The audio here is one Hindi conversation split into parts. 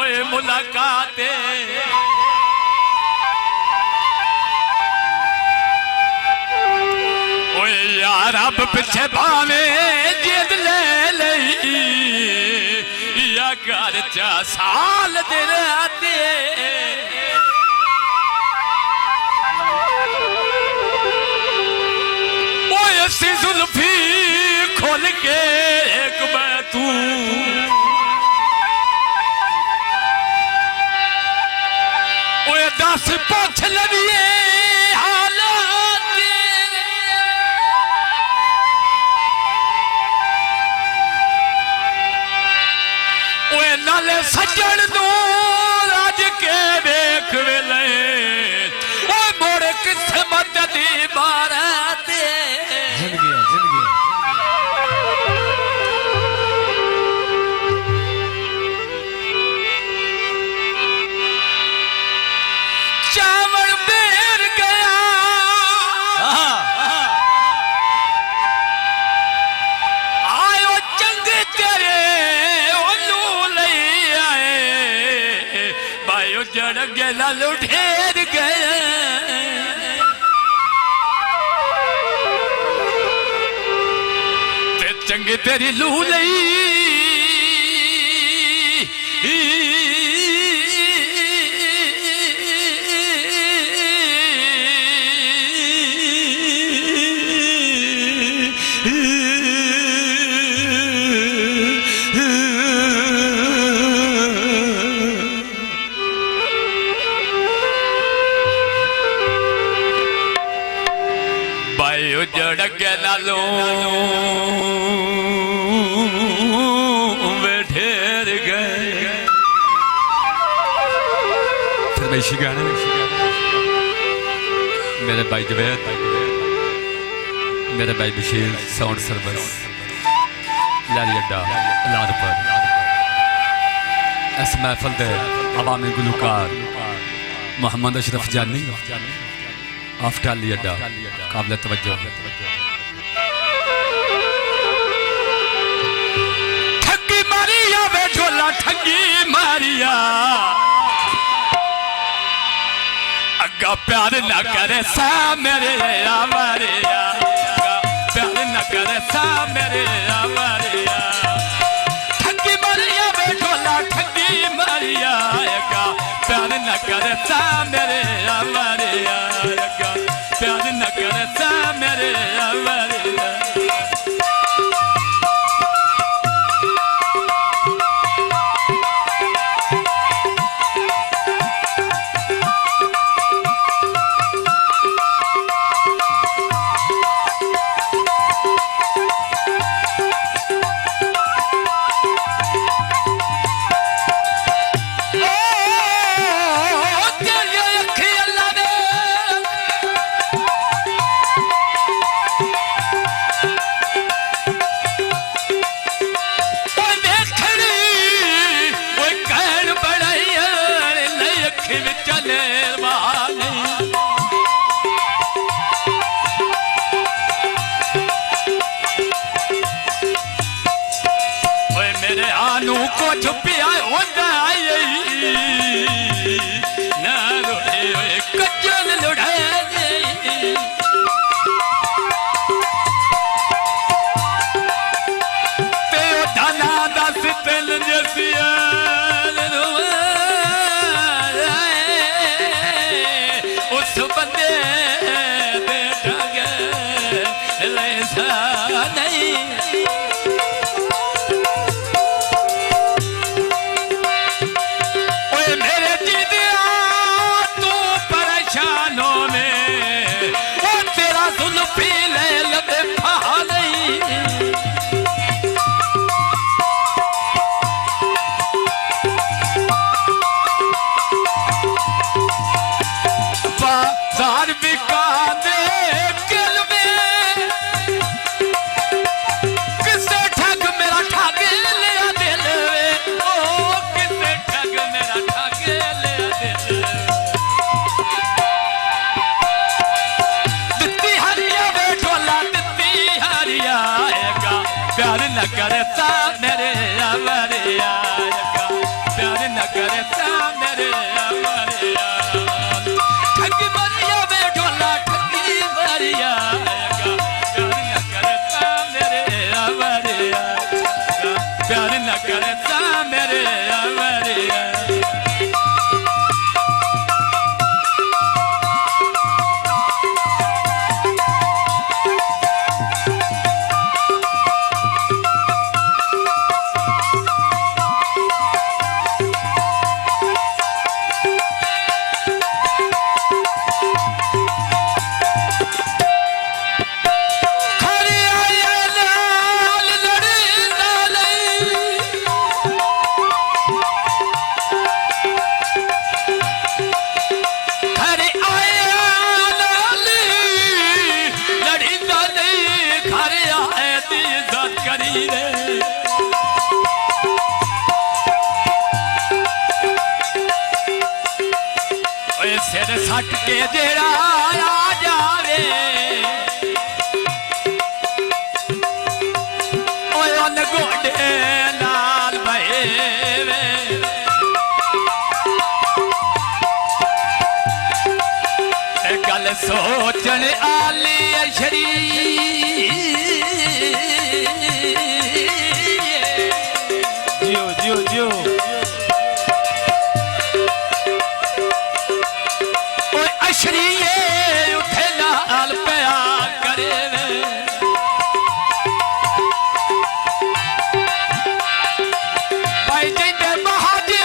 होए मुलाकात ओए यार अब पीछे भावे जिद ले लई या घर चा साल दे रहते ओए सी जुल्फी खोल के एक मैं तू ओए 10 पूछ लविए हालात ओए नाले सज्जन नू राज के वेख वेले ओए मोड़ किस्मत दी बारात चावल बेर गया आयो चंगे तेरे ओलू लई आए बायो जड़ गला लुढ़ेर गया ते चंगे तेरी लू लई बायो जड़ गला लो बैठेर गए फरमाइशी गाना मेरे भाई जवेद मेरे भाई बशीर साउंड सर्विस लाली अड्डा लादपुर इस महफल दे अवामी गुलकार मोहम्मद अशरफ जानी आफ्टाली अड्डा काबिल तवज्जो ठगी मारिया बेठोला ठगी मारिया अग्गा प्यार न करे सा मेरे मारिया प्यार न करे सा मेरे मारिया ठगी मारिया बेठोला ठगी मारिया अग्गा प्यार न करे सा मेरे मारिया प्यार न करता मेरे अवरिया को छुपिया होता ना रोए कच्चल लुढ़ाए ते धना दस तेल जसिया उस बंदे दे ठगे लैसा नहीं प्यार न करता मेरे अवरिया प्यार न करता मेरे अवरिया ठगी मरिया वे ढोला ठगी मरिया प्यार न करता मेरे अवरिया प्यार न करता मेरे अवरिया सिर सट के जेड़ा आ जावे ओए उन गोडे लाल बहेवे गल सोचन आली अशरी जियो जियो जियो अशरीए उठे लाल प्या करे भाई जिंदे महाजी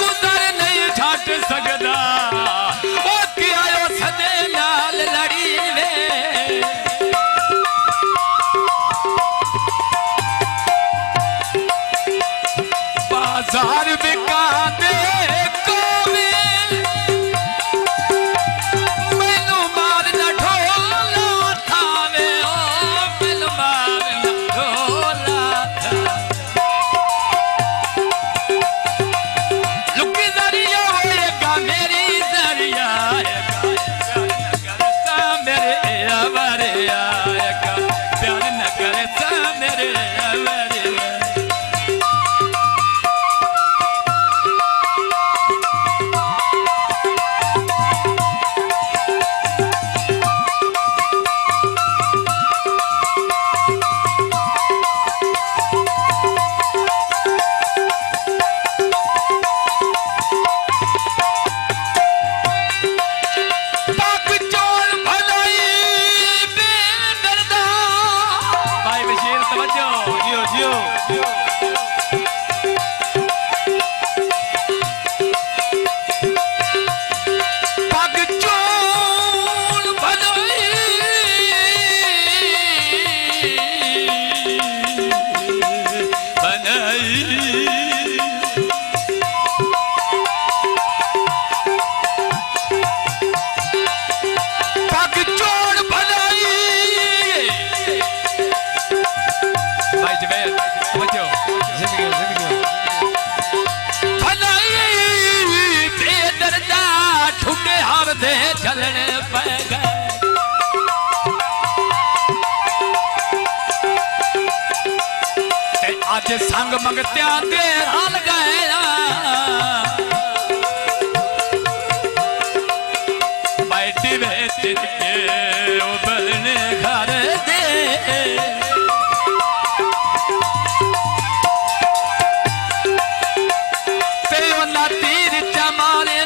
गुजर नहीं छट सकदा ओ कि आयो सदे नाल लड़ी वे बाजार बिका दे चलने पे गए आज संग मंगत्या दे हाल गया बैठी बेच के उबलने घर दे पे तीर चमारे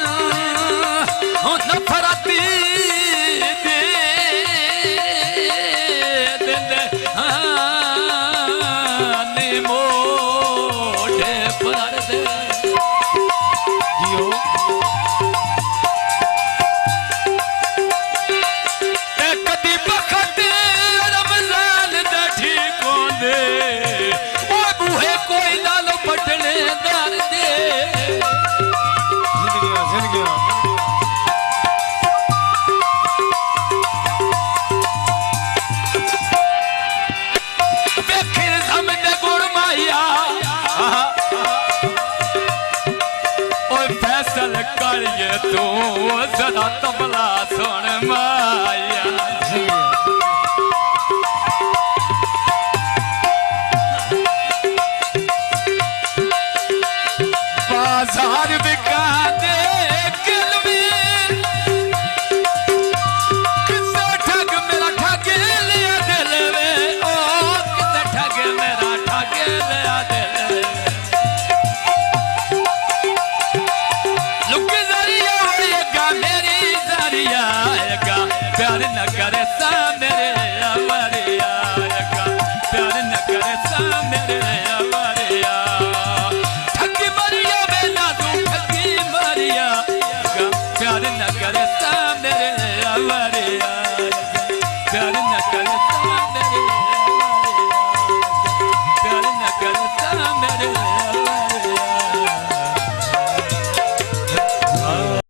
नफरती दे मोढ़े पर दे जियो कदी बखत रमजान दा ठीकों दे ओ बूहे कोई लाल पटने दर दे जिंदगी फैसल करिए तू जरा तबला सुन माया बाजार यार बिका दे किलवीर किसे ठग मेरा ठग लिया दिल वे ओ किसे ठग मेरा ठग लिया दिल वे लुक